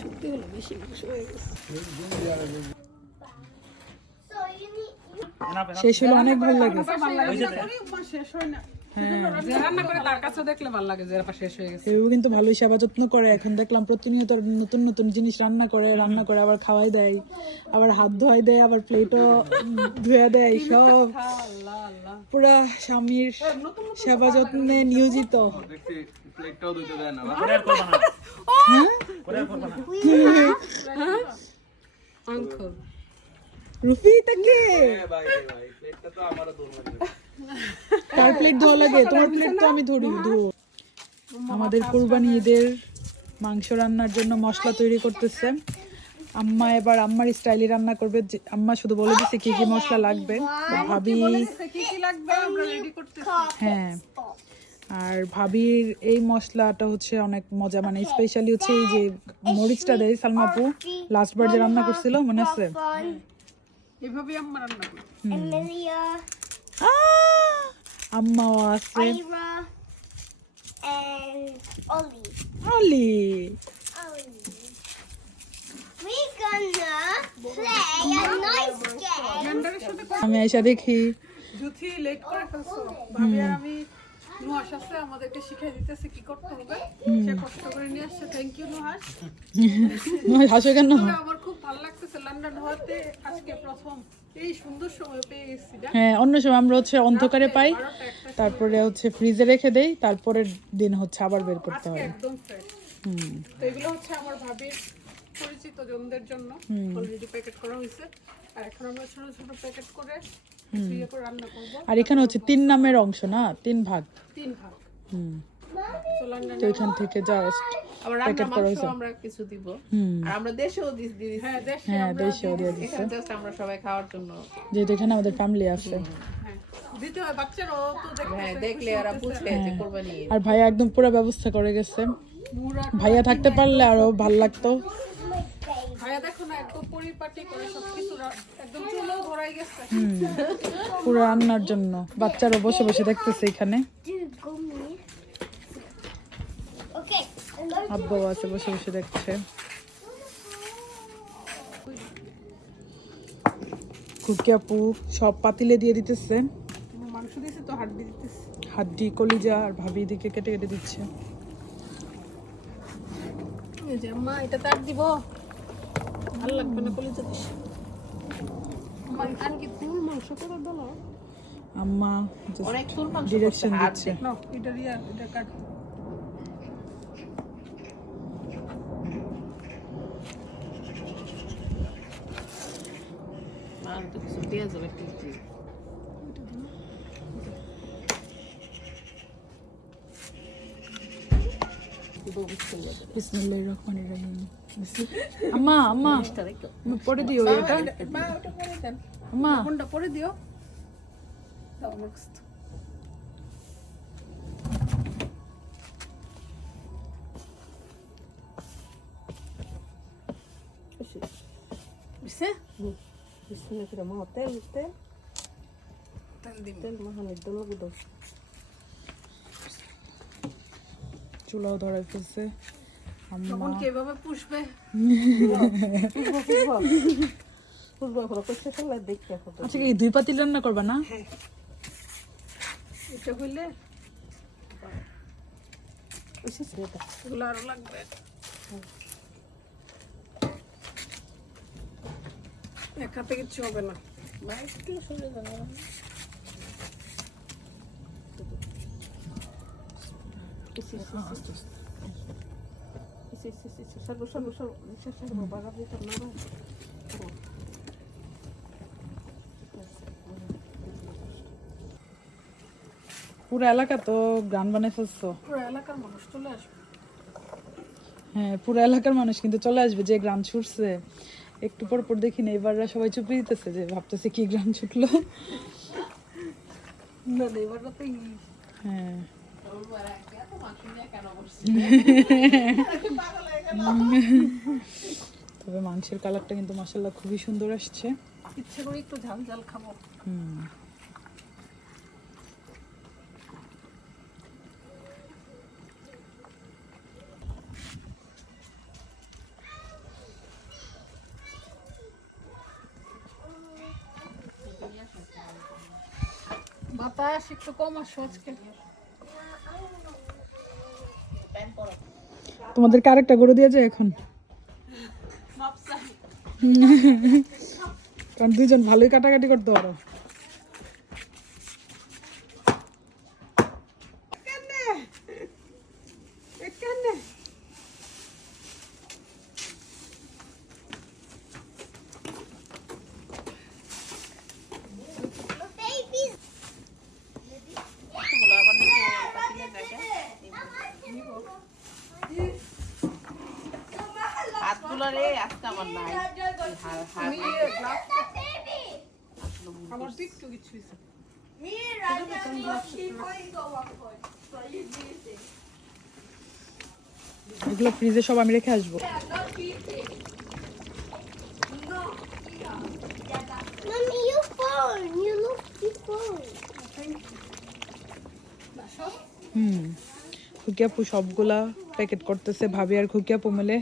সত্যি হলো বেশি মাংস হয়ে গেছে। শেষ হলো, অনেক ভালো লাগে। এও কিন্তু ভালোই সেবা যত্ন করে। এখন দেখলাম প্রতিনিয়ত নতুন নতুন জিনিস রান্না করে, আবার খাওয়াই দেয়, আবার হাত ধোয়াই দেয়, আবার প্লেটও ধুয়ে দেয়। সব পুরা স্বামীর সেবা যত্নে নিয়োজিত। রুফি তাকে কার প্লেট ধোয়া লাগে? তোমার প্লেট তো আমি ধরি। আমাদের কুরবানি ঈদের মাংস রান্নার জন্য মশলা তৈরি করতেছে আম্মা। এবার আম্মার স্টাইলে রান্না করবে। আম্মা শুধু বলে দিচ্ছে কি কি মশলা লাগবে। ভাবি হ্যাঁ, আর ভাবির এই মশলাটা হচ্ছে অনেক মজা, মানে স্পেশালি হচ্ছে এই যে মরিচটা দেয় সালমা আপু লাস্ট বার যে রান্না করছিল, মনে আছে? এভাবেই আম্মা রান্না করে। আম্মাও আছে। অলি আমি এসে দেখি জুথি লেট করে ফেলছো। ভাবি আর আমি নুহাস আছে আমাদেরকে শিখিয়ে দিতেছে কি করতে হবে। সে কষ্ট করে নিয়ে আসছে। Thank you Nuhas. হাসো কেন? আমার খুব ভালো লাগতেছে লন্ডন হওয়াতে আজকে প্রথম এই সুন্দর সময় পেয়ে গেছি। হ্যাঁ, অন্য সময় আমরা হচ্ছে অন্ধকারে পাই, তারপরে হচ্ছে ফ্রিজে রেখে দেই, তারপরের দিন হচ্ছে আবার বের করতে হয়। একদম ফ্রেশ। তো এগুলো হচ্ছে আমার ভাবির পরিচিত জনদের জন্য অলরেডি প্যাকেট করা হয়েছে। আর এখন আমরা ছোট ছোট প্যাকেট করে দিয়ে করে রান্না করব। আর এখানে হচ্ছে 3 নামের অংশ না, 3 ভাগ। 3 ভাগ। তো এখান থেকে জাস্ট আবার রান্না মাংস আমরা কিছু দিব। আর আমরা দেশেও দিছি। হ্যাঁ, দেশেও দিয়ে দিচ্ছে। এখানে জাস্ট আমরা সবাই খাওয়ার জন্য, যেহেতু এখানে আমাদের ফ্যামিলি আছে। দিতে হয় বাচ্চারাও তো দেখতে। হ্যাঁ, দেখলে ওরা বুঝবে যে কোরবানি। আর ভাইয়া একদম পুরো ব্যবস্থা করে গেছে। ভাইয়া থাকতে পারলে আরো ভালো লাগতো। ভাইয়া দেখো না একদম পরিপাটি করে সবকিছু একদম চুলো ধরাই গেছে পুরো রান্নার জন্য। বাচ্চারা বসে বসে দেখতেছে এখানে। আব্বাও আছে বসে বসে দেখছে। খুকি আপু সব পাতিলে দিয়ে দিতেছে। মাংস দিয়েছে তো হাড্ডি দিতেছে। হাড্ডি, কলিজা, আর ভাবি দিকে কেটে কেটে দিচ্ছে। এই যে আম্মা এটা তার দিব। ভালো লাগবে না কলিজা দিস। আর কি ফুল মাংস করে দাও। আম্মা অনেক ফুল মাংস ডিরেকশন দিচ্ছে। না এটা রিয়া এটা কাট। আর তো কিছু পেঁয়াজ হবে একটু। বিসমিল্লাহির রহমানির রহিম। আম্মা আম্মা পরে দিও এটা। মা ওটা পরে দেন। আম্মা কোনটা পরে দিও। দাও নেক্সট। বুঝছে? বিসমিল্লাহ করে মা তেল দিন তেল মাখানোর জন্য গুলো চুলাও ধরাই ফেলছে আম্মা। তখন কি এভাবে পুষবে? আচ্ছা, কি 2 পাতিল রান্না করবা না? এটা হইলে এগুলো আরো লাগবে। এক হাতে কিচ্ছু হবে না। একটু সরে যাবে। পুরো এলাকা তো গান বানাই ফেলছো। পুরো এলাকার মানুষ চলে আসবে। হ্যাঁ, পুরো এলাকার মানুষ কিন্তু চলে আসবে যে গ্রান ছুটছে। একটু পর পর দেখি না এবাররা সবাই চুপে দিতেছে, যে ভাবতেছে কি গ্রান ছুটলো। না এবারটা তো হ্যাঁ, তবে মাংসের কালারটা কিন্তু মাশাআল্লাহ খুবই সুন্দর আসছে। ইচ্ছে করে একটু ঝাল ঝাল খাবো। বাতাস একটু কম আসো আজকে। তোমাদেরকে আরেকটা গরু দিয়ে যায় এখন, কারণ দুইজন ভালোই কাটাকাটি করতে পারো। হাতগুলো রে আজকে আমার নাই আমার তো একটু কিছু হয়েছে। এগুলো ফ্রিজে সব আমি রেখে আসবো। Mommy, you phone. You look your phone. খুকি আপু সবগুলা প্যাকেট করতেছে, ভাবি আর খুকি আপু মিলে।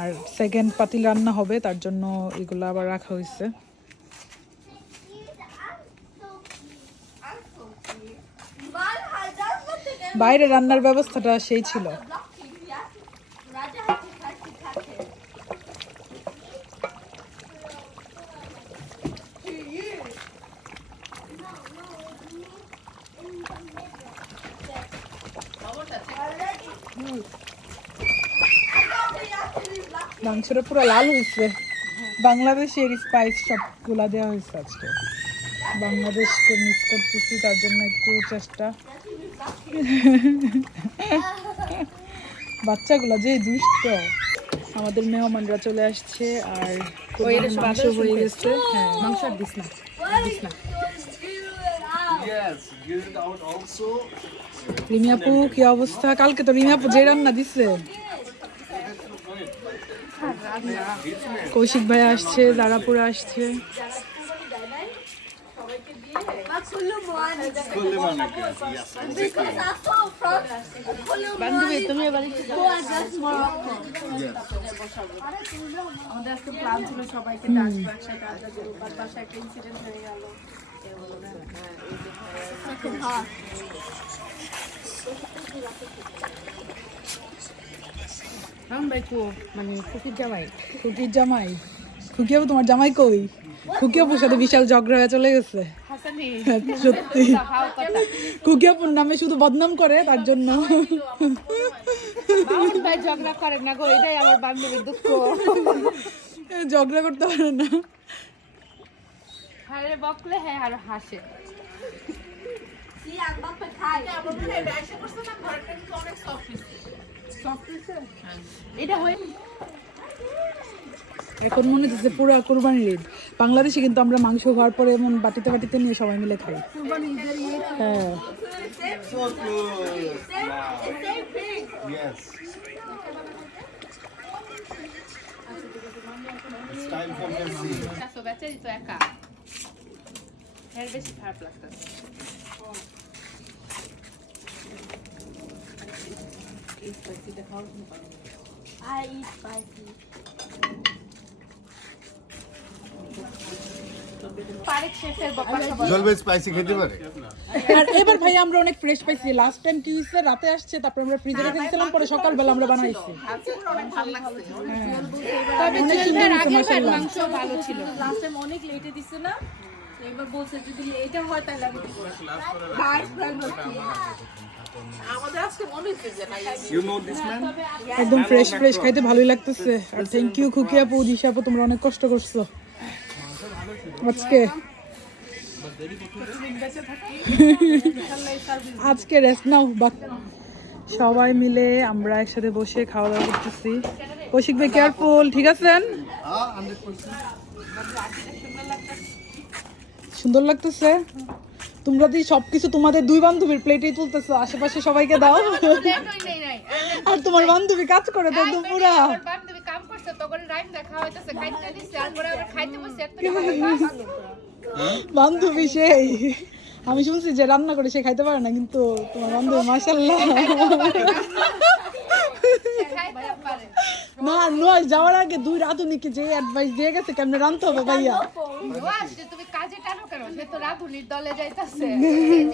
আর সেকেন্ড পাতিল রান্না হবে, তার জন্য এগুলো আবার রাখা হয়েছে। বাইরে রান্নার ব্যবস্থাটা সেই ছিল। মাংসটা পুরো লাল হয়েছে, বাংলাদেশের স্পাইস সবগুলা দেওয়া হয়েছে আজকে। বাংলাদেশকে মিস করতেছি, তার জন্য একটু চেষ্টা। বাচ্চাগুলা যে দুষ্ট। আমাদের মেহমানরা চলে আসছে আর মাংস হয়ে গেছে। হ্যাঁ, মাংস আর দিস না, দিস না। রিমিয়াপু কি অবস্থা? কালকে তো রিমিয়াপু যে রান্না দিচ্ছে। কৌশিক ভাই আসছে, দারাপুর আসছে। বান্ধবী তুমি এবারে আমাদের আজকে প্ল্যান ছিল সবাইকে ডাকবো একসাথে আড্ডা দেবো, বাট বাসায় একটা ইনসিডেন্ট হয়ে গেল। মানে খুকির জামাই, খুকির জামাই। খুকি আপু তোমার জামাই কই? খুকি আপুর সাথে বিশাল ঝগড়া হয়ে চলে গেছে। সত্যি খুকি আপুর নামে শুধু বদনাম করে, তার জন্য। ভাই ঝগড়া করেন না গো, এটাই আমার বান্ধবীর দুঃখ। ঝগড়া করতে পারে না। হ্যাঁ বকলে হ্যাঁ আর হাসে। এটা হয়ে এখন মনে হচ্ছে পুরো কুরবানির ঈদ। বাংলাদেশে কিন্তু আমরা মাংস খাওয়ার পরে এমন বাটিতে বাটিতে নিয়ে সবাই মিলে খাই। হ্যাঁ, So close. Yes. It's time for Messi. আসো বেচারি তো একা, এর বেশি খারাপ লাগতেছে। I eat spicy. পারেক শেফের বকা জলবে স্পাইসি খেতে পারে? আর এবার ভাই আমরা অনেক ফ্রেশ পাইছি। লাস্ট টাইম কি হয়েছে, রাতে আসছে, তারপর আমরা ফ্রিজে রেখে দিয়েছিলাম, পরে সকালবেলা আমরা বানাইছি। ভালো লাগছে। তবে চিকেনের আগের মাংস ভালো ছিল। লাস্ট টাইম অনেক লেটে দিছে না, তো এবার বলছে যদি এটা হয় তাহলে আমি দিব। আমাদের আজকে মনে হচ্ছে যে না You know this man? একদম ফ্রেশ ফ্রেশ খাইতে ভালোই লাগতেছে। আর থ্যাংক ইউ খুকি আপু, দিশা আপু, তোমরা অনেক কষ্ট করছো আজকে। আজকে রেস্ট নাও। সবাই মিলে আমরা একসাথে বসে খাওয়া দাওয়া করতেছি। কৌশিক ভাই কেয়ারফুল, ঠিক আছেন? 100%. সুন্দর লাগতেছে। তোমরা তো সবকিছু তোমাদের দুই বান্ধবীর প্লেটেই তুলতেছো, আশেপাশে সবাইকে দাও। আর তোমার বান্ধবী কাজ করে তো একদম পুরা। বান্ধবী কাম করছে তো করে রাইম দেখা হইতাছে, খাইতে দিছে আর পরে আমরা খাইতে বসে একটা বান্ধবী সেই, আমি শুনছি যে রান্না করে সে খাইতে পারে না, কিন্তু তোমার বান্ধবী মাশাআল্লাহ না নয় যাওয়ার আগে 2 রাঁধুনিকে যে অ্যাডভাইস দিয়ে গেছে কেমনে রাঁধতে হবে ভাইয়া তুমি কাজে টানো কেন? সে তো রাধুনির দলে যাইতাছে,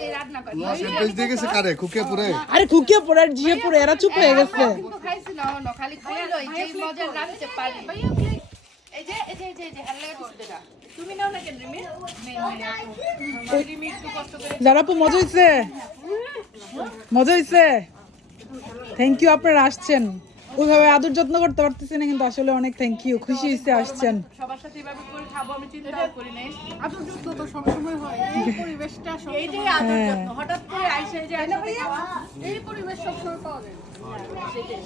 যে রান্না করে। সারপ্রাইজ দিয়ে গেছে কারে খুকে পুরে আরে খুকিয়ে পড়ে আর জিয়ে পড়ে এরা চুপ হয়ে গেছে কিন্তু খাইছি না অন্য, খালি কইলই যে মজার রাঁধতে পারি। এই যে হাল্লা দিছে এটা। তুমি নাও না কেন রিমি? যারা আপু মজা হয়েছে মজা হয়েছে থ্যাংক ইউ আপনারা আসছেন ওইভাবে আদর যত্ন করতে পারতেছি না কিন্তু আসলে অনেক থ্যাংক ইউ খুশি হয়েছে আসছেন সবার সাথে এভাবে করে খাবো আমি চিন্তাও করি নাই। আদর যত্ন তো সবসময় হয়, এই পরিবেশটা এই যে আদর যত্ন হঠাৎ করে আইসা এই যে এই পরিবেশ সবসময় পাওয়া যায় না। সেটাই